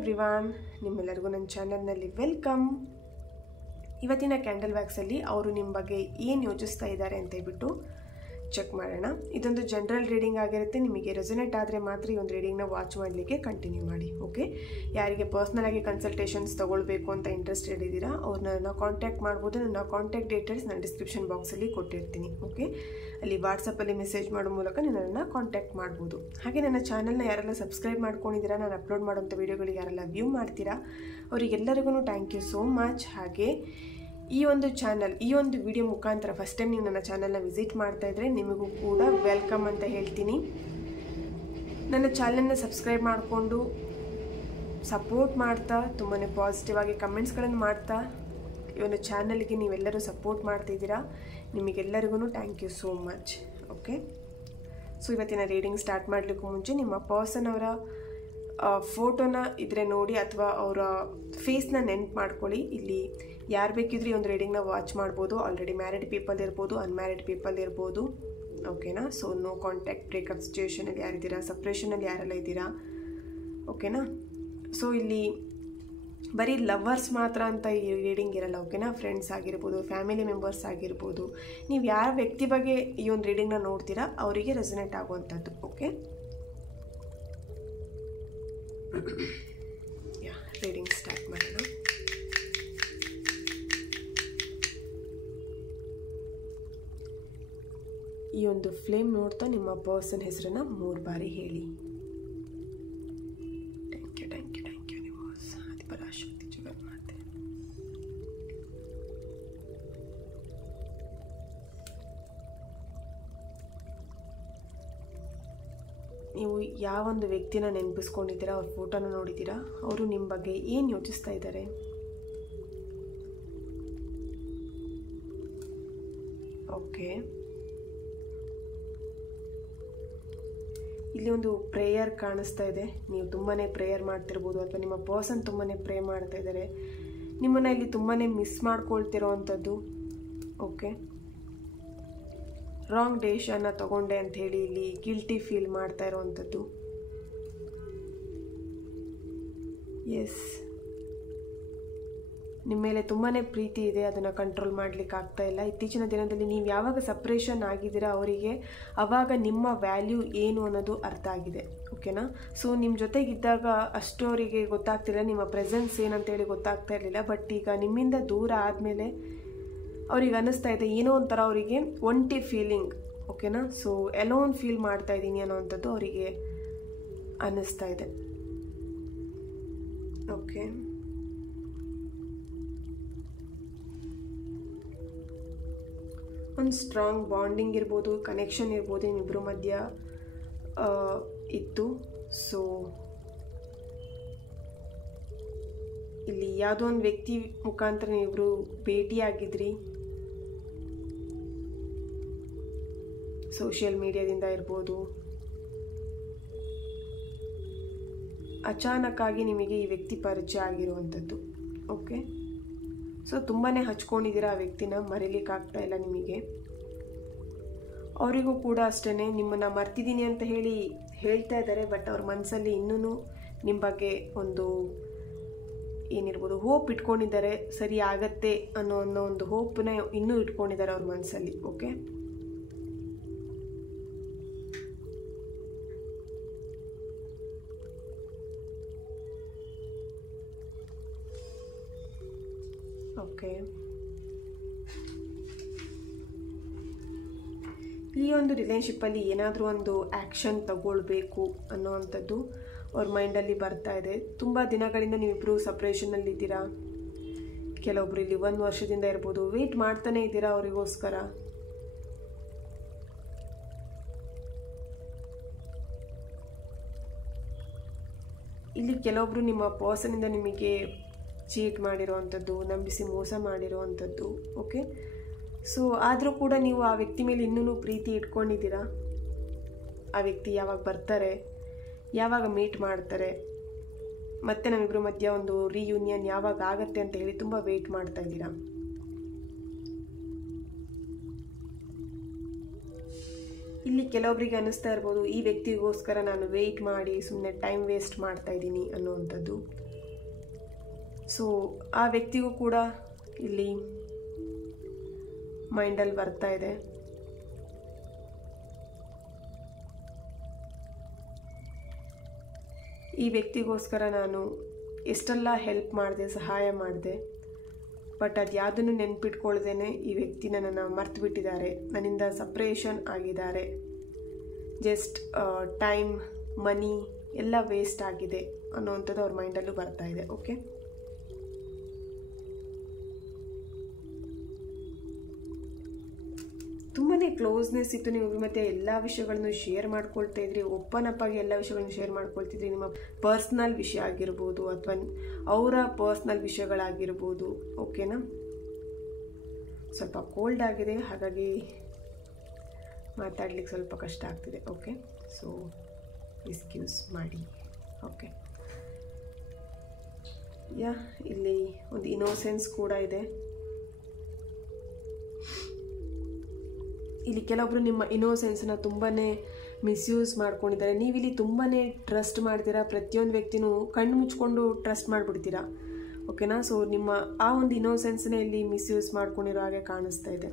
Everyone, ನಿಮ್ಮೆಲ್ಲರಿಗೂ ನನ್ನ ಚಾನಲ್ನಲ್ಲಿ ವೆಲ್ಕಮ್. ಇವತ್ತಿನ ಕ್ಯಾಂಡಲ್ ವ್ಯಾಕ್ಸಲ್ಲಿ ಅವರು ನಿಮ್ಮ ಬಗ್ಗೆ ಏನು ಯೋಚಿಸ್ತಾ ಇದ್ದಾರೆ ಅಂತ ಹೇಳ್ಬಿಟ್ಟು ಚೆಕ್ ಮಾಡೋಣ. ಇದೊಂದು ಜನರಲ್ ರೀಡಿಂಗ್ ಆಗಿರುತ್ತೆ. ನಿಮಗೆ ರೆಸೊನೇಟ್ ಆದರೆ ಮಾತ್ರ ಈ ಒಂದು ರೀಡಿಂಗ್ನ ವಾಚ್ ಮಾಡಲಿಕ್ಕೆ ಕಂಟಿನ್ಯೂ ಮಾಡಿ. ಓಕೆ, ಯಾರಿಗೆ ಪರ್ಸ್ನಲಾಗಿ ಕನ್ಸಲ್ಟೇಷನ್ಸ್ ತೊಗೊಳ್ಬೇಕು ಅಂತ ಇಂಟ್ರೆಸ್ಟೆಡ್ ಇದ್ದೀರಾ ಅವ್ರನ್ನ ಕಾಂಟ್ಯಾಕ್ಟ್ ಮಾಡ್ಬೋದು. ನನ್ನ ಕಾಂಟ್ಯಾಕ್ಟ್ ಡೀಟೇಲ್ಸ್ ನಾನು ಡಿಸ್ಕ್ರಿಪ್ಷನ್ ಬಾಕ್ಸಲ್ಲಿ ಕೊಟ್ಟಿರ್ತೀನಿ. ಓಕೆ, ಅಲ್ಲಿ ವಾಟ್ಸಪ್ಪಲ್ಲಿ ಮೆಸೇಜ್ ಮಾಡೋ ಮೂಲಕ ನನ್ನನ್ನು ಕಾಂಟ್ಯಾಕ್ಟ್ ಮಾಡ್ಬೋದು. ಹಾಗೆ ನನ್ನ ಚಾನಲ್ನ ಯಾರೆಲ್ಲ ಸಬ್ಸ್ಕ್ರೈಬ್ ಮಾಡ್ಕೊಂಡಿದ್ದೀರಾ, ನಾನು ಅಪ್ಲೋಡ್ ಮಾಡೋಂಥ ವೀಡಿಯೋಗಳಿಗೆ ಯಾರೆಲ್ಲ ವ್ಯೂ ಮಾಡ್ತೀರಾ ಅವರಿಗೆಲ್ಲರಿಗೂ ಥ್ಯಾಂಕ್ ಯು ಸೋ ಮಚ್. ಹಾಗೆ ಈ ಒಂದು ವಿಡಿಯೋ ಮುಖಾಂತರ ಫಸ್ಟ್ ಟೈಮ್ ನೀವು ನನ್ನ ಚಾನಲ್ನ ವಿಸಿಟ್ ಮಾಡ್ತಾ ಇದ್ದರೆ ನಿಮಗೂ ಕೂಡ ವೆಲ್ಕಮ್ ಅಂತ ಹೇಳ್ತೀನಿ. ನನ್ನ ಚಾನಲ್ನ ಸಬ್ಸ್ಕ್ರೈಬ್ ಮಾಡಿಕೊಂಡು ಸಪೋರ್ಟ್ ಮಾಡ್ತಾ ತುಂಬಾ ಪಾಸಿಟಿವ್ ಆಗಿ ಕಮೆಂಟ್ಸ್ಗಳನ್ನು ಮಾಡ್ತಾ ಈ ಒಂದು ಚಾನಲ್ಗೆ ನೀವೆಲ್ಲರೂ ಸಪೋರ್ಟ್ ಮಾಡ್ತಿದ್ದೀರಾ. ನಿಮಗೆಲ್ಲರಿಗೂ thank you so much. Okay, so ಇವತ್ತಿನ ರೀಡಿಂಗ್ ಸ್ಟಾರ್ಟ್ ಮಾಡಲಿಕ್ಕೂ ಮುಂಚೆ ನಿಮ್ಮ ಪರ್ಸನ್ ಅವರ ಫೋಟೋನ ಇದ್ರೆ ನೋಡಿ ಅಥವಾ ಅವರ ಫೇಸ್ನ ನೆನ್ಪು ಮಾಡ್ಕೊಳ್ಳಿ. ಇಲ್ಲಿ ಯಾರು ಬೇಕಿದ್ರೂ ಈ ಒಂದು ರೀಡಿಂಗ್ನ ವಾಚ್ ಮಾಡ್ಬೋದು. ಆಲ್ರೆಡಿ ಮ್ಯಾರಿಡ್ ಪೀಪಲ್ ಇರ್ಬೋದು, ಅನ್ಮ್ಯಾರಿಡ್ ಪೀಪಲ್ ಇರ್ಬೋದು. ಓಕೆನಾ? ಸೊ ನೋ ಕಾಂಟ್ಯಾಕ್ಟ್, ಬ್ರೇಕಪ್ ಸಿಚುವೇಷನಲ್ಲಿ ಯಾರಿದ್ದೀರಾ, ಸಪ್ರೇಷನಲ್ಲಿ ಯಾರೆಲ್ಲ ಇದ್ದೀರಾ. ಓಕೆನಾ? ಸೊ ಇಲ್ಲಿ ಬರೀ ಲವರ್ಸ್ ಮಾತ್ರ ಅಂತ ಈ ರೀಡಿಂಗ್ ಇರಲ್ಲ. ಓಕೆನಾ? ಫ್ರೆಂಡ್ಸ್ ಆಗಿರ್ಬೋದು, ಫ್ಯಾಮಿಲಿ ಮೆಂಬರ್ಸ್ ಆಗಿರ್ಬೋದು, ನೀವು ಯಾವ ವ್ಯಕ್ತಿ ಬಗ್ಗೆ ಈ ಒಂದು ರೀಡಿಂಗ್ನ ನೋಡ್ತೀರಾ ಅವರಿಗೆ ರೆಸೊನೇಟ್ ಆಗುವಂಥದ್ದು. ಓಕೆ, ರೀಡಿಂಗ್ ಸ್ಟಾರ್ಟ್ ಮಾಡೋಣ. ಈ ಒಂದು ಫ್ಲೇಮ್ ನೋಡ್ತಾ ನಿಮ್ಮ ಪರ್ಸನ್ ಹೆಸರನ್ನ 3 ಬಾರಿ ಹೇಳಿ. Thank you thank you thank you universe, Adiparashakti ಜಗನ್ಮಾತೆ. ನೀವು ಯಾವೊಂದು ವ್ಯಕ್ತಿನ ನೆನಪಿಸ್ಕೊಂಡಿದ್ದೀರಾ, ಅವ್ರ ಫೋಟೋನ ನೋಡಿದ್ದೀರಾ, ಅವರು ನಿಮ್ಮ ಬಗ್ಗೆ ಏನು ಯೋಚಿಸ್ತಾ ಇದ್ದಾರೆ. ಓಕೆ, ಇಲ್ಲಿ ಒಂದು ಪ್ರೇಯರ್ ಕಾಣಿಸ್ತಾ ಇದೆ. ನೀವು ತುಂಬಾ ಪ್ರೇಯರ್ ಮಾಡ್ತಿರ್ಬೋದು ಅಥವಾ ನಿಮ್ಮ ಪರ್ಸನ್ ತುಂಬಾ ಪ್ರೇ ಮಾಡ್ತಾ ಇದ್ದಾರೆ. ನಿಮ್ಮನ್ನು ಇಲ್ಲಿ ತುಂಬಾ ಮಿಸ್ ಮಾಡ್ಕೊಳ್ತಿರೋ ಅಂಥದ್ದು. ಓಕೆ, ರಾಂಗ್ ಡಿಸಿಷನ್ನ ತಗೊಂಡೆ ಅಂತ ಹೇಳಿ ಇಲ್ಲಿ ಗಿಲ್ಟಿ ಫೀಲ್ ಮಾಡ್ತಾ ಇರೋವಂಥದ್ದು. ಎಸ್, ನಿಮ್ಮ ಮೇಲೆ ತುಂಬಾ ಪ್ರೀತಿ ಇದೆ, ಅದನ್ನು ಕಂಟ್ರೋಲ್ ಮಾಡಲಿಕ್ಕೆ ಆಗ್ತಾ ಇಲ್ಲ. ಇತ್ತೀಚಿನ ದಿನದಲ್ಲಿ ನೀವು ಯಾವಾಗ ಸಪ್ರೇಷನ್ ಆಗಿದ್ದೀರಾ ಅವರಿಗೆ ಆವಾಗ ನಿಮ್ಮ ವ್ಯಾಲ್ಯೂ ಏನು ಅನ್ನೋದು ಅರ್ಥ ಆಗಿದೆ. ಓಕೆನಾ? ಸೊ ನಿಮ್ಮ ಜೊತೆಗಿದ್ದಾಗ ಅಷ್ಟು ಅವರಿಗೆ ಗೊತ್ತಾಗ್ತಿಲ್ಲ, ನಿಮ್ಮ ಪ್ರೆಸೆನ್ಸ್ ಏನಂತೇಳಿ ಗೊತ್ತಾಗ್ತಾ ಇರಲಿಲ್ಲ. ಬಟ್ ಈಗ ನಿಮ್ಮಿಂದ ದೂರ ಆದಮೇಲೆ ಅವ್ರಿಗೆ ಅನ್ನಿಸ್ತಾ ಇದೆ ಏನೋ ಒಂಥರ ಅವರಿಗೆ ಒಂಟಿ ಫೀಲಿಂಗ್. ಓಕೆನಾ? ಸೊ ಎಲೋನ್ ಫೀಲ್ ಮಾಡ್ತಾ ಇದ್ದೀನಿ ಅನ್ನೋವಂಥದ್ದು ಅವರಿಗೆ ಅನ್ನಿಸ್ತಾ ಇದೆ. ಓಕೆ, ಒಂದು ಸ್ಟ್ರಾಂಗ್ ಬಾಂಡಿಂಗ್ ಇರ್ಬೋದು, ಕನೆಕ್ಷನ್ ಇರ್ಬೋದು ನಿಮ್ಮಿಬ್ಬರ ಮಧ್ಯ ಇತ್ತು. ಸೊ ಇಲ್ಲಿ ಯಾವುದೋ ಒಂದು ವ್ಯಕ್ತಿ ಮುಖಾಂತರ ನೀವಿಬ್ಬರು ಭೇಟಿಯಾಗಿದ್ರಿ. ಸೋಷಿಯಲ್ ಮೀಡಿಯಾದಿಂದ ಇರ್ಬೋದು, ಅಚಾನಕ್ಕಾಗಿ ನಿಮಗೆ ಈ ವ್ಯಕ್ತಿ ಪರಿಚಯ ಆಗಿರುವಂಥದ್ದು. ಓಕೆ, ಸೊ ತುಂಬಾ ಹಚ್ಕೊಂಡಿದ್ದೀರಾ ಆ ವ್ಯಕ್ತಿನ, ಮರೀಲಿಕ್ಕಾಗ್ತಾ ಇಲ್ಲ ನಿಮಗೆ. ಅವರಿಗೂ ಕೂಡ ಅಷ್ಟೇ ನಿಮ್ಮನ್ನು ಮರ್ತಿದ್ದೀನಿ ಅಂತ ಹೇಳಿ ಹೇಳ್ತಾ ಇದ್ದಾರೆ. ಬಟ್ ಅವ್ರ ಮನಸ್ಸಲ್ಲಿ ಇನ್ನೂ ನಿಮ್ಮ ಬಗ್ಗೆ ಒಂದು ಏನಿರ್ಬೋದು ಹೋಪ್ ಇಟ್ಕೊಂಡಿದ್ದಾರೆ. ಸರಿ ಆಗತ್ತೆ ಅನ್ನೋ ಒಂದು ಹೋಪನ್ನ ಇನ್ನೂ ಇಟ್ಕೊಂಡಿದ್ದಾರೆ ಅವ್ರ ಮನಸ್ಸಲ್ಲಿ. ಓಕೆ, ಓಕೆ, ಈ ಒಂದು ರಿಲೇಶನ್ಶಿಪ್ಪಲ್ಲಿ ಏನಾದರೂ ಒಂದು ಆ್ಯಕ್ಷನ್ ತಗೊಳ್ಬೇಕು ಅನ್ನೋವಂಥದ್ದು ಅವ್ರ ಮೈಂಡಲ್ಲಿ ಬರ್ತಾ ಇದೆ. ತುಂಬ ದಿನಗಳಿಂದ ನೀವಿಬ್ಬರು ಸಪ್ರೇಷನ್ನಲ್ಲಿದ್ದೀರಾ. ಕೆಲವೊಬ್ರು ಇಲ್ಲಿ 1 ವರ್ಷದಿಂದ ಇರ್ಬೋದು, ವೆಯ್ಟ್ ಮಾಡ್ತಾನೆ ಇದ್ದೀರಾ ಅವರಿಗೋಸ್ಕರ. ಇಲ್ಲಿ ಕೆಲವೊಬ್ರು ನಿಮ್ಮ ಪರ್ಸನಿಂದ ನಿಮಗೆ ಚೀಟ್ ಮಾಡಿರೋವಂಥದ್ದು, ನಂಬಿಸಿ ಮೋಸ ಮಾಡಿರೋವಂಥದ್ದು. ಓಕೆ, ಸೊ ಆದರೂ ಕೂಡ ನೀವು ಆ ವ್ಯಕ್ತಿ ಮೇಲೆ ಇನ್ನೂ ಪ್ರೀತಿ ಇಟ್ಕೊಂಡಿದ್ದೀರಾ. ಆ ವ್ಯಕ್ತಿ ಯಾವಾಗ ಬರ್ತಾರೆ, ಯಾವಾಗ ಮೀಟ್ ಮಾಡ್ತಾರೆ, ಮತ್ತೆ ನಮ್ಮಿಬ್ಬರ ಮಧ್ಯ ಒಂದು ರಿಯೂನಿಯನ್ ಯಾವಾಗ ಆಗತ್ತೆ ಅಂತ ಹೇಳಿ ತುಂಬ ವೆಯ್ಟ್ ಮಾಡ್ತಾ ಇದ್ದೀರಾ. ಇಲ್ಲಿ ಕೆಲವೊಬ್ಬರಿಗೆ ಅನ್ನಿಸ್ತಾ ಇರ್ಬೋದು ಈ ವ್ಯಕ್ತಿಗೋಸ್ಕರ ನಾನು ವೆಯ್ಟ್ ಮಾಡಿ ಸುಮ್ಮನೆ ಟೈಮ್ ವೇಸ್ಟ್ ಮಾಡ್ತಾ ಇದ್ದೀನಿ ಅನ್ನುವಂಥದ್ದು. ಸೊ ಆ ವ್ಯಕ್ತಿಗೂ ಕೂಡ ಇಲ್ಲಿ ಮೈಂಡಲ್ಲಿ ಬರ್ತಾ ಇದೆ. ಈ ವ್ಯಕ್ತಿಗೋಸ್ಕರ ನಾನು ಎಷ್ಟೆಲ್ಲ ಹೆಲ್ಪ್ ಮಾಡಿದೆ, ಸಹಾಯ ಮಾಡಿದೆ, ಬಟ್ ಅದು ಯಾವುದನ್ನು ನೆನ್ಪಿಟ್ಕೊಳ್ದೇನೆ ಈ ವ್ಯಕ್ತಿ ನನ್ನನ್ನು ಮರ್ತು ಬಿಟ್ಟಿದ್ದಾರೆ, ನನ್ನಿಂದ ಸಪ್ರೇಷನ್ ಆಗಿದ್ದಾರೆ. ಜಸ್ಟ್ ಟೈಮ್, ಮನಿ ಎಲ್ಲ ವೇಸ್ಟ್ ಆಗಿದೆ ಅನ್ನೋವಂಥದ್ದು ಅವ್ರ ಮೈಂಡಲ್ಲೂ ಬರ್ತಾ ಇದೆ. ಓಕೆ, ತುಂಬಾ ಕ್ಲೋಸ್ನೆಸ್ ಇತ್ತು ನೀವು ಮತ್ತೆ ಎಲ್ಲ ವಿಷಯಗಳನ್ನು ಶೇರ್ ಮಾಡ್ಕೊಳ್ತಾ ಇದ್ರಿ, ಓಪನ್ ಅಪ್ ಆಗಿ ಎಲ್ಲ ವಿಷಯಗಳನ್ನು ಶೇರ್ ಮಾಡ್ಕೊಳ್ತಿದ್ರಿ. ನಿಮ್ಮ ಪರ್ಸ್ನಲ್ ವಿಷಯ ಆಗಿರ್ಬೋದು ಅಥವಾ ಅವರ ಪರ್ಸ್ನಲ್ ವಿಷಯಗಳಾಗಿರ್ಬೋದು. ಓಕೆನಾ, ಸ್ವಲ್ಪ ಕೋಲ್ಡ್ ಆಗಿದೆ, ಹಾಗಾಗಿ ಮಾತಾಡ್ಲಿಕ್ಕೆ ಸ್ವಲ್ಪ ಕಷ್ಟ ಆಗ್ತಿದೆ. ಓಕೆ, ಸೊ ಎಕ್ಸ್ಕ್ಯೂಸ್ ಮಾಡಿ. ಓಕೆ, ಇಲ್ಲಿ ಒಂದು ಇನೋಸೆನ್ಸ್ ಕೂಡ ಇದೆ. ಇಲ್ಲಿ ಕೆಲವೊಬ್ರು ನಿಮ್ಮ ಇನೋಸೆನ್ಸ್ನ ತುಂಬಾ ಮಿಸ್ಯೂಸ್ ಮಾಡ್ಕೊಂಡಿದ್ದಾರೆ. ನೀವಿಲ್ಲಿ ತುಂಬಾ ಟ್ರಸ್ಟ್ ಮಾಡ್ತೀರಾ, ಪ್ರತಿಯೊಂದು ವ್ಯಕ್ತಿನೂ ಕಣ್ಣು ಮುಚ್ಕೊಂಡು ಟ್ರಸ್ಟ್ ಮಾಡಿಬಿಡ್ತೀರಾ. ಓಕೆನಾ, ಸೊ ನಿಮ್ಮ ಆ ಒಂದು ಇನೋಸೆನ್ಸ್ನ ಇಲ್ಲಿ ಮಿಸ್ಯೂಸ್ ಮಾಡ್ಕೊಂಡಿರೋ ಹಾಗೆ ಕಾಣಿಸ್ತಾ ಇದೆ.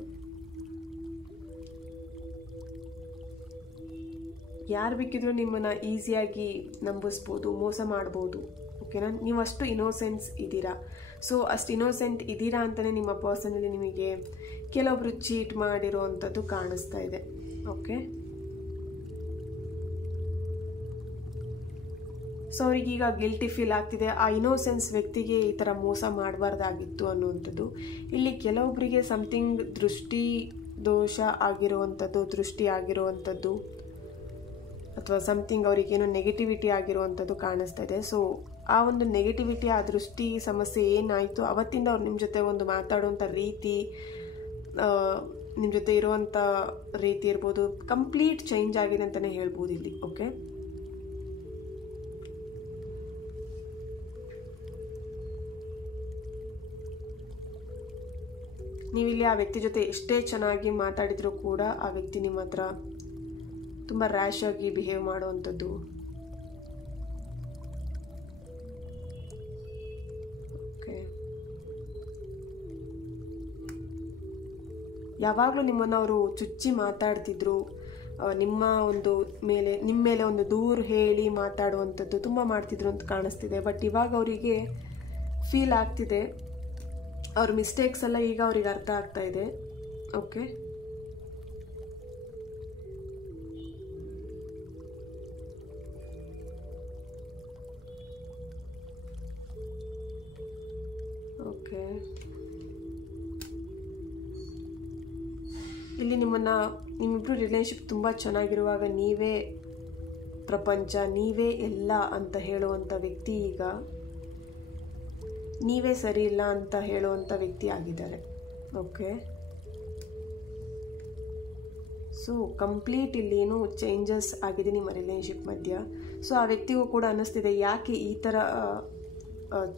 ಯಾರು ಬೇಕಿದ್ರೂ ನಿಮ್ಮನ್ನು ಈಸಿಯಾಗಿ ನಂಬಿಸ್ಬೋದು, ಮೋಸ ಮಾಡ್ಬೋದು. ಓಕೆನಾ, ನೀವು ಅಷ್ಟು ಇನೋಸೆನ್ಸ್ ಇದ್ದೀರಾ. ಸೊ ಅಷ್ಟು ಇನೋಸೆಂಟ್ ಇದ್ದೀರಾ ಅಂತಲೇ ನಿಮ್ಮ ಪರ್ಸನಲ್ಲಿ ನಿಮಗೆ ಕೆಲವೊಬ್ರು ಚೀಟ್ ಮಾಡಿರೋ ಅಂಥದ್ದು ಕಾಣಿಸ್ತಾ ಇದೆ. ಓಕೆ, ಸೊ ಅವ್ರಿಗೀಗ ಗಿಲ್ಟಿ ಫೀಲ್ ಆಗ್ತಿದೆ, ಆ ಇನೋಸೆನ್ಸ್ ವ್ಯಕ್ತಿಗೆ ಈ ಥರ ಮೋಸ ಮಾಡಬಾರ್ದಾಗಿತ್ತು ಅನ್ನುವಂಥದ್ದು. ಇಲ್ಲಿ ಕೆಲವೊಬ್ಬರಿಗೆ ಸಮಥಿಂಗ್ ದೃಷ್ಟಿ ದೋಷ ಆಗಿರುವಂಥದ್ದು, ದೃಷ್ಟಿ ಆಗಿರುವಂಥದ್ದು ಅಥವಾ ಸಮಥಿಂಗ್ ಅವರಿಗೇನೋ ನೆಗೆಟಿವಿಟಿ ಆಗಿರುವಂಥದ್ದು ಕಾಣಿಸ್ತಾ ಇದೆ. ಸೊ ಆ ಒಂದು ನೆಗೆಟಿವಿಟಿ, ಆ ದೃಷ್ಟಿ ಸಮಸ್ಯೆ ಏನಾಯಿತು ಅವತ್ತಿಂದ ಅವ್ರು ನಿಮ್ಮ ಜೊತೆ ಒಂದು ಮಾತಾಡುವಂಥ ರೀತಿ, ನಿಮ್ಮ ಜೊತೆ ಇರುವಂಥ ರೀತಿ ಇರ್ಬೋದು, ಕಂಪ್ಲೀಟ್ ಚೇಂಜ್ ಆಗಿದೆ ಅಂತಲೇ ಹೇಳ್ಬೋದು ಇಲ್ಲಿ. ಓಕೆ, ನೀವಿಲ್ಲಿ ಆ ವ್ಯಕ್ತಿ ಜೊತೆ ಎಷ್ಟೇ ಚೆನ್ನಾಗಿ ಮಾತಾಡಿದರೂ ಕೂಡ ಆ ವ್ಯಕ್ತಿ ನಿಮ್ಮ ಹತ್ರ ತುಂಬ ರ್ಯಾಶ್ ಆಗಿ ಬಿಹೇವ್ ಮಾಡುವಂಥದ್ದು. ಓಕೆ, ಯಾವಾಗಲೂ ನಿಮ್ಮನ್ನು ಅವರು ಚುಚ್ಚಿ ಮಾತಾಡ್ತಿದ್ರು, ನಿಮ್ಮ ಮೇಲೆ ಒಂದು ದೂರು ಹೇಳಿ ಮಾತಾಡುವಂಥದ್ದು ತುಂಬ ಮಾಡ್ತಿದ್ರು ಅಂತ ಕಾಣಿಸ್ತಿದೆ. ಬಟ್ ಇವಾಗ ಅವರಿಗೆ ಫೀಲ್ ಆಗ್ತಿದೆ, ಅವ್ರ ಮಿಸ್ಟೇಕ್ಸ್ ಎಲ್ಲ ಈಗ ಅವ್ರಿಗೆ ಅರ್ಥ ಆಗ್ತಾ ಇದೆ. ಓಕೆ, ಓಕೆ, ಇಲ್ಲಿ ನಿಮ್ಮಿಬ್ರು ರಿಲೇಶನ್ಶಿಪ್ ತುಂಬ ಚೆನ್ನಾಗಿರುವಾಗ ನೀವೇ ಪ್ರಪಂಚ, ನೀವೇ ಎಲ್ಲ ಅಂತ ಹೇಳುವಂಥ ವ್ಯಕ್ತಿ ಈಗ ನೀವೇ ಸರಿ ಇಲ್ಲ ಅಂತ ಹೇಳುವಂಥ ವ್ಯಕ್ತಿ ಆಗಿದ್ದಾರೆ. ಓಕೆ, ಸೊ ಕಂಪ್ಲೀಟ್ ಇಲ್ಲಿ ಏನು ಚೇಂಜಸ್ ಆಗಿದೆ ನಿಮ್ಮ ರಿಲೇಶನ್ಶಿಪ್ ಮಧ್ಯ. ಸೊ ಆ ವ್ಯಕ್ತಿಗೂ ಕೂಡ ಅನ್ನಿಸ್ತಿದೆ ಯಾಕೆ ಈ ಥರ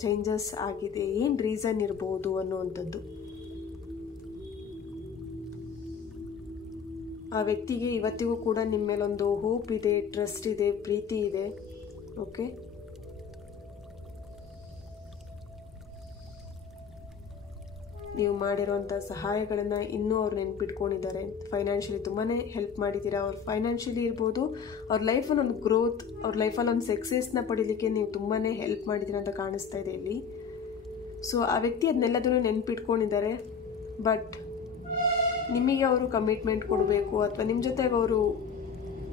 ಚೇಂಜಸ್ ಆಗಿದೆ, ಏನು ರೀಸನ್ ಇರ್ಬೋದು ಅನ್ನುವಂಥದ್ದು. ಆ ವ್ಯಕ್ತಿಗೆ ಇವತ್ತಿಗೂ ಕೂಡ ನಿಮ್ಮ ಮೇಲೊಂದು ಹೋಪ್ ಇದೆ, ಟ್ರಸ್ಟ್ ಇದೆ, ಪ್ರೀತಿ ಇದೆ. ಓಕೆ, ನೀವು ಮಾಡಿರೋಂಥ ಸಹಾಯಗಳನ್ನು ಇನ್ನೂ ಅವ್ರು ನೆನ್ಪಿಟ್ಕೊಂಡಿದ್ದಾರೆ. ಫೈನಾನ್ಷಿಯಲಿ ತುಂಬಾ ಹೆಲ್ಪ್ ಮಾಡಿದ್ದೀರಾ. ಅವ್ರು ಫೈನಾನ್ಷಿಯಲಿ ಇರ್ಬೋದು, ಅವ್ರ ಲೈಫಲ್ಲಿ ಒಂದು ಗ್ರೋತ್, ಅವ್ರ ಲೈಫಲ್ಲಿ ಒಂದು ಸಕ್ಸಸ್ನ ಪಡೀಲಿಕ್ಕೆ ನೀವು ತುಂಬಾ ಹೆಲ್ಪ್ ಮಾಡಿದ್ದೀರಾ ಅಂತ ಕಾಣಿಸ್ತಾ ಇದೆ ಇಲ್ಲಿ. ಸೊ ಆ ವ್ಯಕ್ತಿ ಅದನ್ನೆಲ್ಲದನ್ನು ನೆನ್ಪಿಟ್ಕೊಂಡಿದ್ದಾರೆ. ಬಟ್ ನಿಮಗೆ ಅವರು ಕಮಿಟ್ಮೆಂಟ್ ಕೊಡಬೇಕು ಅಥವಾ ನಿಮ್ಮ ಜೊತೆಗೆ ಅವರು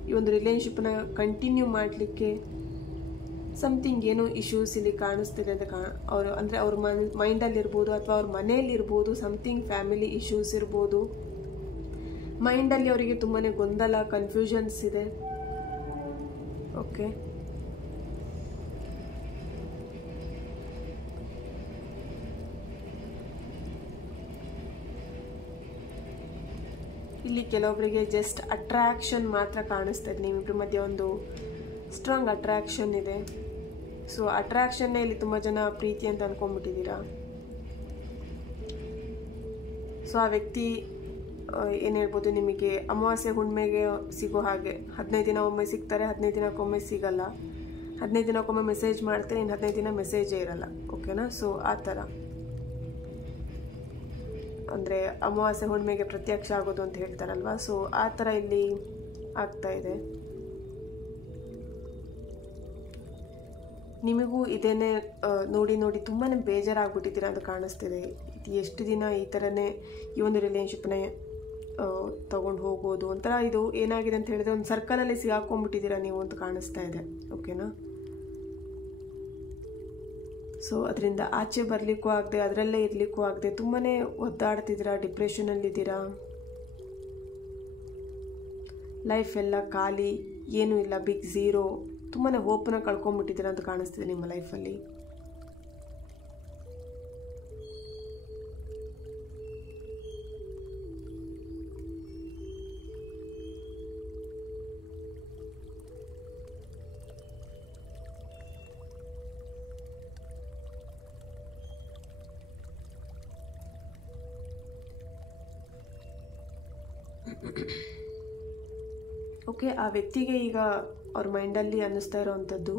ಈ ಒಂದು ರಿಲೇಶನ್ಶಿಪ್ನ ಕಂಟಿನ್ಯೂ ಮಾಡಲಿಕ್ಕೆ ಸಮಥಿಂಗ್ ಏನೋ ಇಶ್ಯೂಸ್ ಇಲ್ಲಿ ಕಾಣಿಸ್ತಿದೆ ಅಂತ ಅವರು ಅಂದರೆ ಅವ್ರ ಮೈಂಡಲ್ಲಿರ್ಬೋದು ಅಥವಾ ಅವ್ರ ಮನೆಯಲ್ಲಿರ್ಬೋದು, ಸಮಥಿಂಗ್ ಫ್ಯಾಮಿಲಿ ಇಶ್ಯೂಸ್ ಇರ್ಬೋದು. ಮೈಂಡಲ್ಲಿ ಅವರಿಗೆ ತುಂಬಾ ಗೊಂದಲ, ಕನ್ಫ್ಯೂಷನ್ಸ್ ಇದೆ. ಓಕೆ, ಇಲ್ಲಿ ಕೆಲವೊಬ್ಬರಿಗೆ ಜಸ್ಟ್ ಅಟ್ರಾಕ್ಷನ್ ಮಾತ್ರ ಕಾಣಿಸ್ತಾ ಇದೆ. ನಿಮ್ಮಿಬ್ಬರ ಮಧ್ಯೆ ಒಂದು ಸ್ಟ್ರಾಂಗ್ ಅಟ್ರಾಕ್ಷನ್ ಇದೆ. ಸೊ ಅಟ್ರಾಕ್ಷನ್ನೇ ಇಲ್ಲಿ ತುಂಬ ಜನ ಪ್ರೀತಿ ಅಂತ ಅಂದ್ಕೊಂಡ್ಬಿಟ್ಟಿದ್ದೀರಾ. ಸೊ ಆ ವ್ಯಕ್ತಿ ಏನು ಹೇಳ್ಬೋದು, ನಿಮಗೆ ಅಮಾವಾಸ್ಯೆ ಹುಣ್ಣಿಮೆಗೆ ಸಿಗೋ ಹಾಗೆ 15 ದಿನ ಒಮ್ಮೆ ಸಿಗ್ತಾರೆ, 15 ದಿನಕ್ಕೊಮ್ಮೆ ಸಿಗಲ್ಲ. 15 ದಿನಕ್ಕೊಮ್ಮೆ ಮೆಸೇಜ್ ಮಾಡ್ತೀನಿ, ಇನ್ನು 15 ದಿನ ಮೆಸೇಜೇ ಇರಲ್ಲ. ಓಕೆನಾ? ಸೊ ಆ ಥರ ಅಂದರೆ ಅಮಾವಾಸ್ಯೆ ಹುಣ್ಣಿಮೆಗೆ ಪ್ರತ್ಯಕ್ಷ ಆಗೋದು ಅಂತ ಹೇಳ್ತಾರಲ್ವ, ಸೊ ಆ ಥರ ಇಲ್ಲಿ ಆಗ್ತಾ ಇದೆ. ನಿಮಗೂ ಇದೇನೇ ನೋಡಿ ತುಂಬಾ ಬೇಜಾರಾಗ್ಬಿಟ್ಟಿದ್ದೀರಾ ಅಂತ ಕಾಣಿಸ್ತಿದೆ. ಎಷ್ಟು ದಿನ ಈ ಥರನೇ ಈ ಒಂದು ರಿಲೇಷನ್ಶಿಪ್ನೇ ತೊಗೊಂಡು ಹೋಗೋದು, ಒಂಥರ ಇದು ಏನಾಗಿದೆ ಅಂತ ಹೇಳಿದ್ರೆ ಒಂದು ಸರ್ಕಲಲ್ಲಿ ಸಿಗಾಕೊಂಡ್ಬಿಟ್ಟಿದ್ದೀರಾ ನೀವು ಅಂತ ಕಾಣಿಸ್ತಾ ಇದೆ. ಓಕೆನಾ? ಸೊ ಅದರಿಂದ ಆಚೆ ಬರಲಿಕ್ಕೂ ಆಗದೆ, ಅದರಲ್ಲೇ ಇರಲಿಕ್ಕೂ ಆಗದೆ ತುಂಬಾ ಒದ್ದಾಡ್ತಿದ್ದೀರಾ, ಡಿಪ್ರೆಷನಲ್ಲಿದ್ದೀರಾ. ಲೈಫ್ ಎಲ್ಲ ಖಾಲಿ, ಏನೂ ಇಲ್ಲ, ಬಿಗ್ ಝೀರೋ, ತುಂಬಾ ಹೋಪನ್ನ ಕಳ್ಕೊಂಡ್ಬಿಟ್ಟಿದ್ದೀರಾ ಅಂತ ಕಾಣಿಸ್ತಿದೆ ನಿಮ್ಮ ಲೈಫಲ್ಲಿ. ಓಕೆ, ಆ ವ್ಯಕ್ತಿಗೆ ಈಗ ಅವ್ರ ಮೈಂಡಲ್ಲಿ ಅನ್ನಿಸ್ತಾ ಇರೋವಂಥದ್ದು,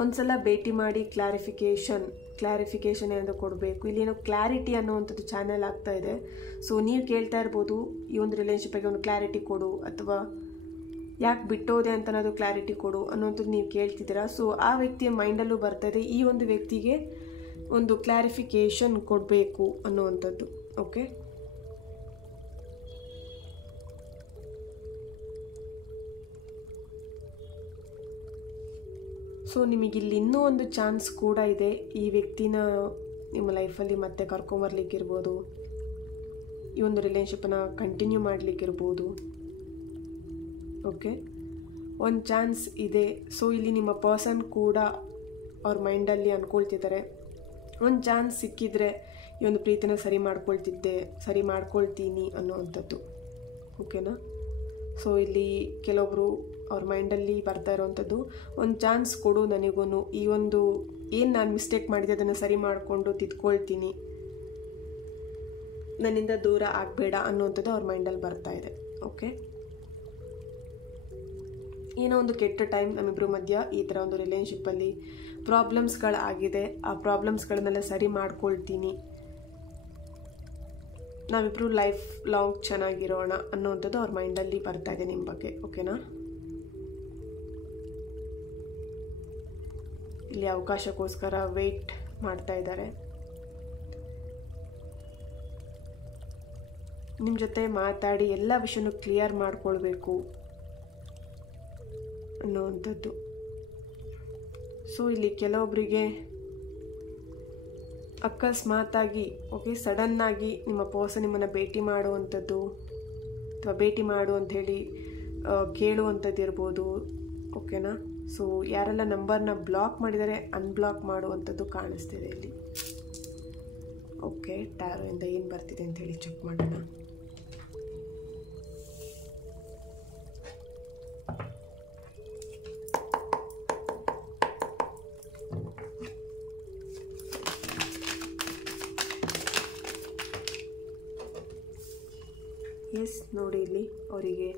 ಒಂದು ಸಲ ಭೇಟಿ ಮಾಡಿ ಕ್ಲಾರಿಫಿಕೇಷನ್ ಏನಾದರೂ ಕೊಡಬೇಕು. ಇಲ್ಲೇನೋ ಕ್ಲಾರಿಟಿ ಅನ್ನೋವಂಥದ್ದು ಚಾನೆಲ್ ಆಗ್ತಾ ಇದೆ. ಸೊ ನೀವು ಕೇಳ್ತಾ ಇರ್ಬೋದು, ಈ ಒಂದು ರಿಲೇಷನ್ಶಿಪ್ಗೆ ಒಂದು ಕ್ಲಾರಿಟಿ ಕೊಡು, ಅಥವಾ ಯಾಕೆ ಬಿಟ್ಟೋದೆ ಅಂತ ಅನ್ನೋದು ಕ್ಲಾರಿಟಿ ಕೊಡು ಅನ್ನೋವಂಥದ್ದು ನೀವು ಕೇಳ್ತಿದ್ದೀರಾ. ಸೊ ಆ ವ್ಯಕ್ತಿಯ ಮೈಂಡಲ್ಲೂ ಬರ್ತಾ ಇದೆ, ಈ ಒಂದು ವ್ಯಕ್ತಿಗೆ ಒಂದು ಕ್ಲಾರಿಫಿಕೇಷನ್ ಕೊಡಬೇಕು ಅನ್ನೋವಂಥದ್ದು. ಓಕೆ, ಸೊ ನಿಮಗಿಲ್ಲಿ ಇನ್ನೂ ಒಂದು ಚಾನ್ಸ್ ಕೂಡ ಇದೆ. ಈ ವ್ಯಕ್ತಿನ ನಿಮ್ಮ ಲೈಫಲ್ಲಿ ಮತ್ತೆ ಕರ್ಕೊಂಬರ್ಲಿಕ್ಕಿರ್ಬೋದು, ಈ ಒಂದು ರಿಲೇಷನ್ಶಿಪ್ಪನ್ನು ಕಂಟಿನ್ಯೂ ಮಾಡಲಿಕ್ಕಿರ್ಬೋದು. ಓಕೆ, ಒಂದು ಚಾನ್ಸ್ ಇದೆ. ಸೊ ಇಲ್ಲಿ ನಿಮ್ಮ ಪರ್ಸನ್ ಕೂಡ ಅವ್ರ ಮೈಂಡಲ್ಲಿ ಅಂದ್ಕೊಳ್ತಿದ್ದಾರೆ, ಒಂದು ಚಾನ್ಸ್ ಸಿಕ್ಕಿದರೆ ಈ ಒಂದು ಪ್ರೀತಿನ ಸರಿ ಮಾಡ್ಕೊಳ್ತೀನಿ ಅನ್ನೋವಂಥದ್ದು. ಓಕೆನಾ? ಸೊ ಇಲ್ಲಿ ಕೆಲವೊಬ್ಬರು ಅವ್ರ ಮೈಂಡಲ್ಲಿ ಬರ್ತಾ ಇರೋವಂಥದ್ದು, ಒಂದು ಚಾನ್ಸ್ ಕೊಡು ನನಗೂ, ಈ ಒಂದು ಏನು ನಾನು ಮಿಸ್ಟೇಕ್ ಮಾಡಿದೆ ಅದನ್ನು ಸರಿ ಮಾಡಿಕೊಂಡು ತಿದ್ಕೊಳ್ತೀನಿ, ನನ್ನಿಂದ ದೂರ ಆಗಬೇಡ ಅನ್ನೋವಂಥದ್ದು ಅವ್ರ ಮೈಂಡಲ್ಲಿ ಬರ್ತಾ ಇದೆ. ಓಕೆ, ಏನೋ ಒಂದು ಕೆಟ್ಟ ಟೈಮ್ ನಮ್ಮಿಬ್ಬರ ಮಧ್ಯ ಈ ಥರ ಒಂದು ರಿಲೇಷನ್ಶಿಪ್ಪಲ್ಲಿ ಪ್ರಾಬ್ಲಮ್ಸ್ಗಳಾಗಿದೆ, ಆ ಪ್ರಾಬ್ಲಮ್ಸ್ಗಳನ್ನೆಲ್ಲ ಸರಿ ಮಾಡ್ಕೊಳ್ತೀನಿ, ನಾವಿಬ್ಬರು ಲೈಫ್ ಲಾಂಗ್ ಚೆನ್ನಾಗಿರೋಣ ಅನ್ನೋವಂಥದ್ದು ಅವ್ರ ಮೈಂಡಲ್ಲಿ ಬರ್ತಾ ಇದೆ ನಿಮ್ಮ ಬಗ್ಗೆ. ಓಕೆನಾ? ಇಲ್ಲಿ ಅವಕಾಶಕ್ಕೋಸ್ಕರ ವೆಯ್ಟ್ ಮಾಡ್ತಾ ಇದ್ದಾರೆ. ನಿಮ್ಮ ಜೊತೆ ಮಾತಾಡಿ ಎಲ್ಲ ವಿಷಯನೂ ಕ್ಲಿಯರ್ ಮಾಡ್ಕೊಳ್ಬೇಕು ಅನ್ನೋವಂಥದ್ದು. ಸೊ ಇಲ್ಲಿ ಕೆಲವೊಬ್ಬರಿಗೆ ಅಕಸ್ಮಾತಾಗಿ ಸಡನ್ನಾಗಿ ನಿಮ್ಮ ಪರ್ಸನ್ ನಿಮ್ಮನ್ನು ಭೇಟಿ ಮಾಡುವಂಥದ್ದು ಅಥವಾ ಭೇಟಿ ಮಾಡು ಅಂಥೇಳಿ ಕೇಳುವಂಥದ್ದು ಇರ್ಬೋದು. ಓಕೆನಾ? ಸೊ ಯಾರೆಲ್ಲ ನಂಬರ್ನ ಬ್ಲಾಕ್ ಮಾಡಿದರೆ ಅನ್ಬ್ಲಾಕ್ ಮಾಡುವಂಥದ್ದು ಕಾಣಿಸ್ತಿದೆ ಇಲ್ಲಿ. ಓಕೆ, ಟ್ಯಾರೋಯಿಂದ ಏನು ಬರ್ತಿದೆ ಅಂಥೇಳಿ ಚೆಕ್ ಮಾಡೋಣ. ಎಸ್, ನೋಡಿ ಇಲ್ಲಿ ಅವರಿಗೆ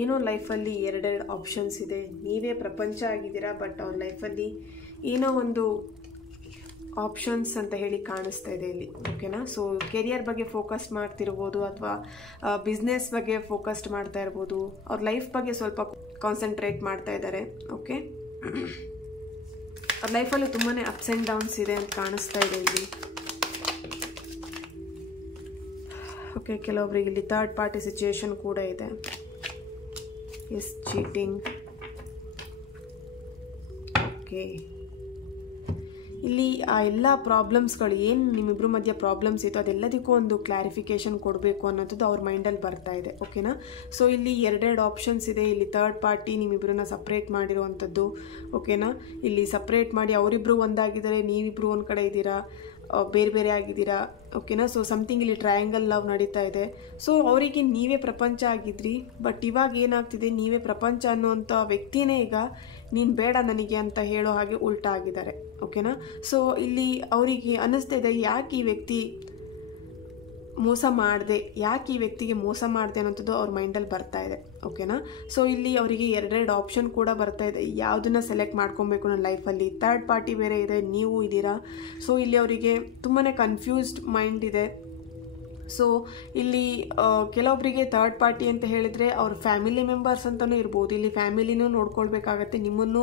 ಏನೋ ಲೈಫಲ್ಲಿ ಎರಡೆರಡು ಆಪ್ಷನ್ಸ್ ಇದೆ. ನೀವೇ ಪ್ರಪಂಚ ಆಗಿದ್ದೀರಾ, ಬಟ್ ಅವ್ರ ಲೈಫಲ್ಲಿ ಏನೋ ಒಂದು ಆಪ್ಷನ್ಸ್ ಅಂತ ಹೇಳಿ ಕಾಣಿಸ್ತಾ ಇದೆ ಇಲ್ಲಿ. ಓಕೆನಾ? ಸೊ ಕೆರಿಯರ್ ಬಗ್ಗೆ ಫೋಕಸ್ ಮಾಡ್ತಿರ್ಬೋದು, ಅಥವಾ ಬಿಸ್ನೆಸ್ ಬಗ್ಗೆ ಫೋಕಸ್ಡ್ ಮಾಡ್ತಾ ಇರ್ಬೋದು, ಅವ್ರ ಲೈಫ್ ಬಗ್ಗೆ ಸ್ವಲ್ಪ ಕಾನ್ಸಂಟ್ರೇಟ್ ಮಾಡ್ತಾ ಇದ್ದಾರೆ. ಓಕೆ, ಅವ್ರ ಲೈಫಲ್ಲೂ ತುಂಬಾ ಅಪ್ಸ್ ಆ್ಯಂಡ್ ಡೌನ್ಸ್ ಇದೆ ಅಂತ ಕಾಣಿಸ್ತಾ ಇದೆ ಇಲ್ಲಿ. ಓಕೆ, ಕೆಲವೊಬ್ಬರಿಗೆ ಇಲ್ಲಿ ಥರ್ಡ್ ಪಾರ್ಟಿ ಸಿಚುಯೇಷನ್ ಕೂಡ ಇದೆ. S, cheating. ಓಕೆ, ಇಲ್ಲಿ ಆ ಎಲ್ಲ ಪ್ರಾಬ್ಲಮ್ಸ್ಗಳು ಏನು ನಿಮ್ಮಿಬ್ಬರ ಮಧ್ಯೆ ಪ್ರಾಬ್ಲಮ್ಸ್ ಇತ್ತು ಅದೆಲ್ಲದಕ್ಕೂ ಒಂದು ಕ್ಲಾರಿಫಿಕೇಷನ್ ಕೊಡಬೇಕು ಅನ್ನೋದು ಅವ್ರ ಮೈಂಡಲ್ಲಿ ಬರ್ತಾ ಇದೆ. ಓಕೆನಾ? ಸೊ ಇಲ್ಲಿ ಎರಡೆರಡು ಆಪ್ಷನ್ಸ್ ಇದೆ. ಇಲ್ಲಿ ಥರ್ಡ್ ಪಾರ್ಟಿ ನಿಮ್ಮಿಬ್ಬರನ್ನ ಸಪ್ರೇಟ್ ಮಾಡಿರುವಂಥದ್ದು. ಓಕೆನಾ? ಇಲ್ಲಿ ಸಪ್ರೇಟ್ ಮಾಡಿ ಅವರಿಬ್ಬರು ಒಂದಾಗಿದ್ದಾರೆ, ನೀವಿಬ್ಬರು ಒಂದು ಕಡೆ ಇದ್ದೀರಾ, ಬೇರೆ ಬೇರೆ ಆಗಿದ್ದೀರಾ. ಓಕೆನಾ? ಸೊ ಸಮಥಿಂಗ್ ಇಲ್ಲಿ ಟ್ರಯಾಂಗಲ್ ಲವ್ ನಡೀತಾ ಇದೆ. ಸೊ ಅವರಿಗೆ ನೀವೇ ಪ್ರಪಂಚ ಆಗಿದ್ರಿ, ಬಟ್ ಇವಾಗ ಏನಾಗ್ತಿದೆ, ನೀವೇ ಪ್ರಪಂಚ ಅನ್ನುವಂಥ ವ್ಯಕ್ತಿನೇ ಈಗ ನೀನು ಬೇಡ ನನಗೆ ಅಂತ ಹೇಳೋ ಹಾಗೆ ಉಲ್ಟಾ ಆಗಿದ್ದಾರೆ. ಓಕೆನಾ? ಸೊ ಇಲ್ಲಿ ಅವರಿಗೆ ಅನ್ನಿಸ್ತಾ ಇದೆ, ಯಾಕೆ ಈ ವ್ಯಕ್ತಿ ಮೋಸ ಮಾಡಿದೆ, ಯಾಕೆ ಈ ವ್ಯಕ್ತಿಗೆ ಮೋಸ ಮಾಡಿದೆ ಅನ್ನೋಂಥದ್ದು ಅವ್ರ ಮೈಂಡಲ್ಲಿ ಬರ್ತಾ ಇದೆ. ಓಕೆನಾ. ಸೊ ಇಲ್ಲಿ ಅವರಿಗೆ ಎರಡೆರಡು ಆಪ್ಷನ್ ಕೂಡ ಬರ್ತಾ ಇದೆ, ಯಾವುದನ್ನ ಸೆಲೆಕ್ಟ್ ಮಾಡ್ಕೊಬೇಕು ನನ್ನ ಲೈಫಲ್ಲಿ. ಥರ್ಡ್ ಪಾರ್ಟಿ ಬೇರೆ ಇದೆ, ನೀವು ಇದ್ದೀರಾ. ಸೊ ಇಲ್ಲಿ ಅವರಿಗೆ ತುಂಬಾ ಕನ್ಫ್ಯೂಸ್ಡ್ ಮೈಂಡ್ ಇದೆ. ಸೊ ಇಲ್ಲಿ ಕೆಲವೊಬ್ಬರಿಗೆ ಥರ್ಡ್ ಪಾರ್ಟಿ ಅಂತ ಹೇಳಿದರೆ ಅವ್ರ ಫ್ಯಾಮಿಲಿ ಮೆಂಬರ್ಸ್ ಅಂತಲೂ ಇರ್ಬೋದು. ಇಲ್ಲಿ ಫ್ಯಾಮಿಲಿನೂ ನೋಡ್ಕೊಳ್ಬೇಕಾಗತ್ತೆ, ನಿಮ್ಮನ್ನು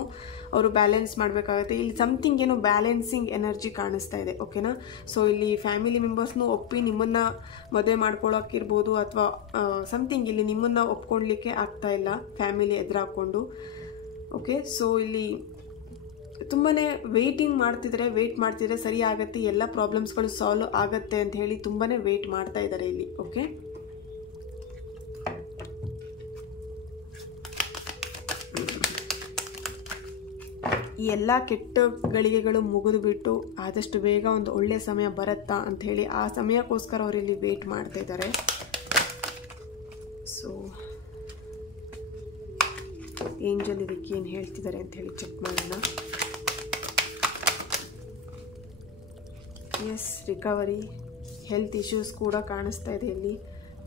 ಅವರು ಬ್ಯಾಲೆನ್ಸ್ ಮಾಡಬೇಕಾಗತ್ತೆ. ಇಲ್ಲಿ ಸಮಥಿಂಗ್ ಏನೋ ಬ್ಯಾಲೆನ್ಸಿಂಗ್ ಎನರ್ಜಿ ಕಾಣಿಸ್ತಾ ಇದೆ. ಓಕೆನಾ. ಸೊ ಇಲ್ಲಿ ಫ್ಯಾಮಿಲಿ ಮೆಂಬರ್ಸ್ನು ಒಪ್ಪಿ ನಿಮ್ಮನ್ನು ಮದುವೆ ಮಾಡ್ಕೊಳ್ಳೋಕ್ಕಿರ್ಬೋದು, ಅಥವಾ ಸಮಥಿಂಗ್ ಇಲ್ಲಿ ನಿಮ್ಮನ್ನು ಒಪ್ಕೊಳ್ಲಿಕ್ಕೆ ಆಗ್ತಾ ಇಲ್ಲ, ಫ್ಯಾಮಿಲಿ ಎದುರಾಕೊಂಡು. ಓಕೆ. ಸೊ ಇಲ್ಲಿ ತುಂಬಾ ವೆಯ್ಟ್ ಮಾಡ್ತಿದ್ರೆ ಸರಿ ಆಗುತ್ತೆ, ಎಲ್ಲ ಪ್ರಾಬ್ಲಮ್ಸ್ಗಳು ಸಾಲ್ವ್ ಆಗುತ್ತೆ ಅಂತ ಹೇಳಿ ತುಂಬಾ ವೆಯ್ಟ್ ಮಾಡ್ತಾ ಇದ್ದಾರೆ ಇಲ್ಲಿ. ಓಕೆ. ಈ ಎಲ್ಲ ಕೆಟ್ಟ ಗಳಿಗೆಗಳು ಮುಗಿದು ಬಿಟ್ಟು ಆದಷ್ಟು ಬೇಗ ಒಂದು ಒಳ್ಳೆಯ ಸಮಯ ಬರುತ್ತಾ ಅಂತ ಹೇಳಿ ಆ ಸಮಯಕ್ಕೋಸ್ಕರ ಅವರಿಲ್ಲಿ ವೆಯ್ಟ್ ಮಾಡ್ತಾ ಇದ್ದಾರೆ. ಸೊ ಏಂಜಲ್ ಇದಕ್ಕೆ ಏನು ಹೇಳ್ತಿದ್ದಾರೆ ಅಂತ ಹೇಳಿ ಚೆಕ್ ಮಾಡೋಣ. ಎಸ್, ರಿಕವರಿ, ಹೆಲ್ತ್ ಇಶ್ಯೂಸ್ ಕೂಡ ಕಾಣಿಸ್ತಾ ಇದೆ ಇಲ್ಲಿ.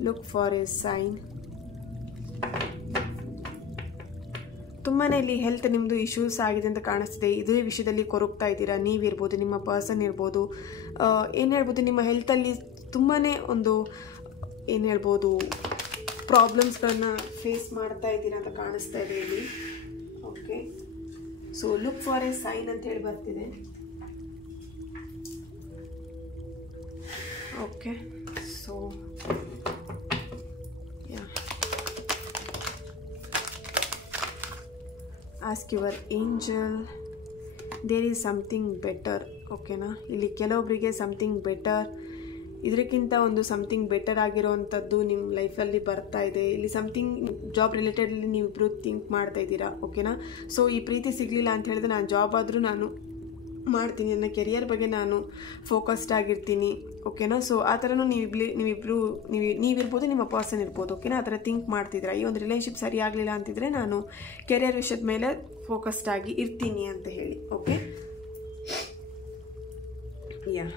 Look for a sign. ತುಂಬಾ ಇಲ್ಲಿ ಹೆಲ್ತ್ ನಿಮ್ಮದು ಇಶ್ಯೂಸ್ ಆಗಿದೆ ಅಂತ ಕಾಣಿಸ್ತಿದೆ. ಇದೇ ವಿಷಯದಲ್ಲಿ ಕೊರಗ್ತಾ ಇದ್ದೀರಾ, ನೀವಿರ್ಬೋದು, ನಿಮ್ಮ ಪರ್ಸನ್ ಇರ್ಬೋದು. ಏನು ಹೇಳ್ಬೋದು, ನಿಮ್ಮ ಹೆಲ್ತಲ್ಲಿ ತುಂಬಾ ಒಂದು ಏನು ಹೇಳ್ಬೋದು ಪ್ರಾಬ್ಲಮ್ಸ್ಗಳನ್ನ ಫೇಸ್ ಮಾಡ್ತಾ ಇದ್ದೀರಾ ಅಂತ ಕಾಣಿಸ್ತಾ ಇದೆ ಇಲ್ಲಿ. Okay. So look for a sign ಅಂತ ಹೇಳಿ ಬರ್ತಿದೆ. Okay, so yeah, ask your angel, there is something better. ಓಕೆನಾ. ಇಲ್ಲಿ ಕೆಲವೊಬ್ಬರಿಗೆ ಸಮಥಿಂಗ್ ಬೆಟರ್, ಇದಕ್ಕಿಂತ ಒಂದು ಸಮಥಿಂಗ್ ಬೆಟರ್ ಆಗಿರೋವಂಥದ್ದು ನಿಮ್ಮ ಲೈಫಲ್ಲಿ ಬರ್ತಾ ಇದೆ. ಇಲ್ಲಿ ಸಮಥಿಂಗ್ ಜಾಬ್ ರಿಲೇಟೆಡಲ್ಲಿ ನೀವಿಬ್ಬರು ಥಿಂಕ್ ಮಾಡ್ತಾ ಇದ್ದೀರಾ. ಓಕೆನಾ. ಸೊ ಈ ಪ್ರೀತಿ ಸಿಗಲಿಲ್ಲ ಅಂತ ಹೇಳಿದ್ರೆ ನಾನು ಜಾಬ್ ಆದರೂ ನಾನು ಮಾಡ್ತೀನಿ, ನನ್ನ ಕೆರಿಯರ್ ಬಗ್ಗೆ ನಾನು ಫೋಕಸ್ಡ್ ಆಗಿರ್ತೀನಿ. ಓಕೆನಾ. ಸೊ ಆ ಥರನೂ ನೀವಿರ್ಬೋದು, ನಿಮ್ಮ ಪರ್ಸನ್ ಇರ್ಬೋದು. ಓಕೆನಾ. ಆ ಥರ ಥಿಂಕ್ ಮಾಡ್ತಿದ್ದೀರಾ. ಈ ಒಂದು ರಿಲೇಷನ್ಶಿಪ್ ಸರಿ ಆಗಲಿಲ್ಲ ಅಂತಿದ್ರೆ ನಾನು ಕೆರಿಯರ್ ವಿಷಯದ ಮೇಲೆ ಫೋಕಸ್ಡ್ ಆಗಿ ಇರ್ತೀನಿ ಅಂತ ಹೇಳಿ. Okay. Yeah,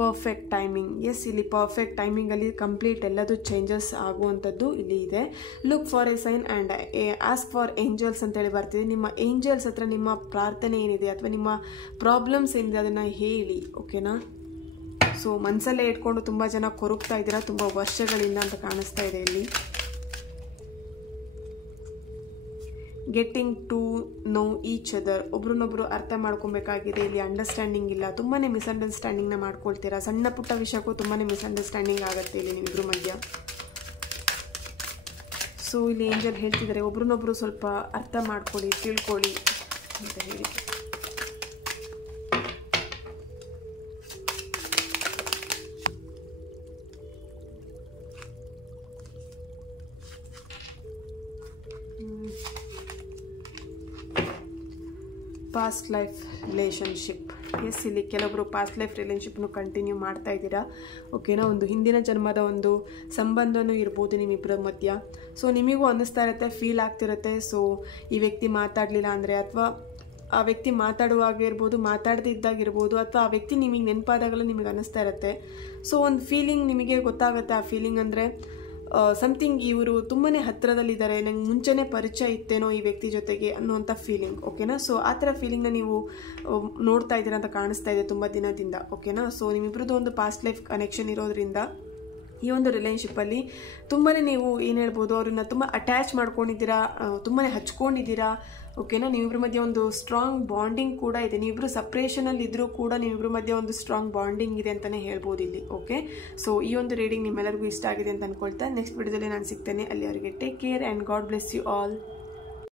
perfect timing. Yes, ಇಲ್ಲಿ ಪರ್ಫೆಕ್ಟ್ ಟೈಮಿಂಗಲ್ಲಿ ಕಂಪ್ಲೀಟ್ ಎಲ್ಲದೂ ಚೇಂಜಸ್ ಆಗುವಂಥದ್ದು ಇಲ್ಲಿ ಇದೆ. Look for a sign and ask for angels ಅಂತೇಳಿ ಬರ್ತಿದೆ. ನಿಮ್ಮ ಏಂಜಲ್ಸ್ ಹತ್ರ ನಿಮ್ಮ ಪ್ರಾರ್ಥನೆ ಏನಿದೆ ಅಥವಾ ನಿಮ್ಮ ಪ್ರಾಬ್ಲಮ್ಸ್ ಏನಿದೆ ಅದನ್ನು ಹೇಳಿ. ಓಕೆನಾ. ಸೊ ಮನಸ್ಸಲ್ಲೇ ಇಟ್ಕೊಂಡು ತುಂಬ ಜನ ಕೊರಗ್ತಾ ಇದ್ದೀರಾ ತುಂಬ ವರ್ಷಗಳಿಂದ ಅಂತ ಕಾಣಿಸ್ತಾ ಇದೆ ಇಲ್ಲಿ. Getting to know each other, ಒಬ್ರನ್ನೊಬ್ರು ಅರ್ಥ ಮಾಡ್ಕೊಬೇಕಾಗಿದೆ. ಇಲ್ಲಿ ಅಂಡರ್ಸ್ಟ್ಯಾಂಡಿಂಗ್ ಇಲ್ಲ, ತುಂಬಾ ಮಿಸ್ಅಂಡರ್ಸ್ಟ್ಯಾಂಡಿಂಗ್ನ ಮಾಡ್ಕೊಳ್ತೀರಾ. ಸಣ್ಣ ಪುಟ್ಟ ವಿಷಯಕ್ಕೂ ತುಂಬಾ ಮಿಸ್ಅಂಡರ್ಸ್ಟ್ಯಾಂಡಿಂಗ್ ಆಗುತ್ತೆ ಇಲ್ಲಿ ನಿಮ್ಮಿಬ್ಬರ ಮಧ್ಯ. ಸೊ ಇಲ್ಲಿ ಏಂಜಲ್ ಹೇಳ್ತಿದ್ದಾರೆ ಒಬ್ರನ್ನೊಬ್ರು ಸ್ವಲ್ಪ ಅರ್ಥ ಮಾಡ್ಕೊಳ್ಳಿ, ತಿಳ್ಕೊಳ್ಳಿ ಅಂತ ಹೇಳಿ. Past life relationship. ಎಸ್, ಇಲ್ಲಿ ಕೆಲವೊಬ್ಬರು ಪಾಸ್ಟ್ ಲೈಫ್ ರಿಲೇಷನ್ಶಿಪ್ನು ಕಂಟಿನ್ಯೂ ಮಾಡ್ತಾ ಇದ್ದೀರಾ. ಓಕೆನಾ. ಒಂದು ಹಿಂದಿನ ಜನ್ಮದ ಒಂದು ಸಂಬಂಧನೂ ಇರ್ಬೋದು ನಿಮ್ಮಿಬ್ಬರ ಮಧ್ಯ. ಸೊ ನಿಮಗೂ ಅನ್ನಿಸ್ತಾ ಇರುತ್ತೆ, ಫೀಲ್ ಆಗ್ತಿರುತ್ತೆ. ಸೊ ಈ ವ್ಯಕ್ತಿ ಮಾತಾಡಲಿಲ್ಲ ಅಂದರೆ, ಅಥವಾ ಆ ವ್ಯಕ್ತಿ ಮಾತಾಡುವಾಗ ಇರ್ಬೋದು, ಮಾತಾಡ್ದಿದ್ದಾಗಿರ್ಬೋದು, ಅಥವಾ ಆ ವ್ಯಕ್ತಿ ನಿಮಗೆ ನೆನಪಾದಾಗಲೂ ನಿಮಗೆ ಅನ್ನಿಸ್ತಾ ಇರುತ್ತೆ. ಸೊ ಒಂದು ಫೀಲಿಂಗ್ ನಿಮಗೆ ಗೊತ್ತಾಗುತ್ತೆ. ಆ ಫೀಲಿಂಗ್ ಅಂದರೆ ಸಮಥಿಂಗ್ ಇವರು ತುಂಬಾ ಹತ್ತಿರದಲ್ಲಿದ್ದಾರೆ, ನಂಗೆ ಮುಂಚೆನೇ ಪರಿಚಯ ಇತ್ತೇನೋ ಈ ವ್ಯಕ್ತಿ ಜೊತೆಗೆ ಅನ್ನೋಂಥ ಫೀಲಿಂಗ್. ಓಕೆನಾ. ಸೊ ಆ ಥರ ಫೀಲಿಂಗ್ನ ನೀವು ನೋಡ್ತಾ ಇದ್ದೀರಾ ಅಂತ ಕಾಣಿಸ್ತಾ ಇದೆ ತುಂಬ ದಿನದಿಂದ. ಓಕೆನಾ. ಸೊ ನಿಮ್ಮಿಬ್ರದ್ದು ಒಂದು ಪಾಸ್ಟ್ ಲೈಫ್ ಕನೆಕ್ಷನ್ ಇರೋದ್ರಿಂದ ಈ ಒಂದು ರಿಲೇಷನ್ಶಿಪ್ಪಲ್ಲಿ ತುಂಬಾ ನೀವು ಏನು ಹೇಳ್ಬೋದು, ಅವ್ರನ್ನ ತುಂಬ ಅಟ್ಯಾಚ್ ಮಾಡ್ಕೊಂಡಿದ್ದೀರಾ, ತುಂಬಾ ಹಚ್ಕೊಂಡಿದ್ದೀರಾ. ಓಕೆನಾ. ನೀವಿಬ್ಬರ ಮಧ್ಯೆ ಒಂದು ಸ್ಟ್ರಾಂಗ್ ಬಾಂಡಿಂಗ್ ಕೂಡ ಇದೆ. ನೀವಿಬ್ಬರು ಸಪ್ರೇಷನಲ್ಲಿ ಇದ್ರೂ ಕೂಡ ನೀವಿಬ್ಬರ ಮಧ್ಯೆ ಒಂದು ಸ್ಟ್ರಾಂಗ್ ಬಾಂಡಿಂಗ್ ಇದೆ ಅಂತಲೇ ಹೇಳ್ಬೋದು ಇಲ್ಲಿ. ಓಕೆ. ಸೊ ಈ ಒಂದು ರೀಡಿಂಗ್ ನಿಮ್ಮೆಲ್ಲರಿಗೂ ಇಷ್ಟ ಆಗಿದೆ ಅಂತ ಅಂದ್ಕೊಳ್ತಾ ನೆಕ್ಸ್ಟ್ ವಿಡಿಯೋದಲ್ಲಿ ನಾನು ಸಿಗ್ತೇನೆ. ಅಲ್ಲಿವರೆಗೆ take care and God bless you all.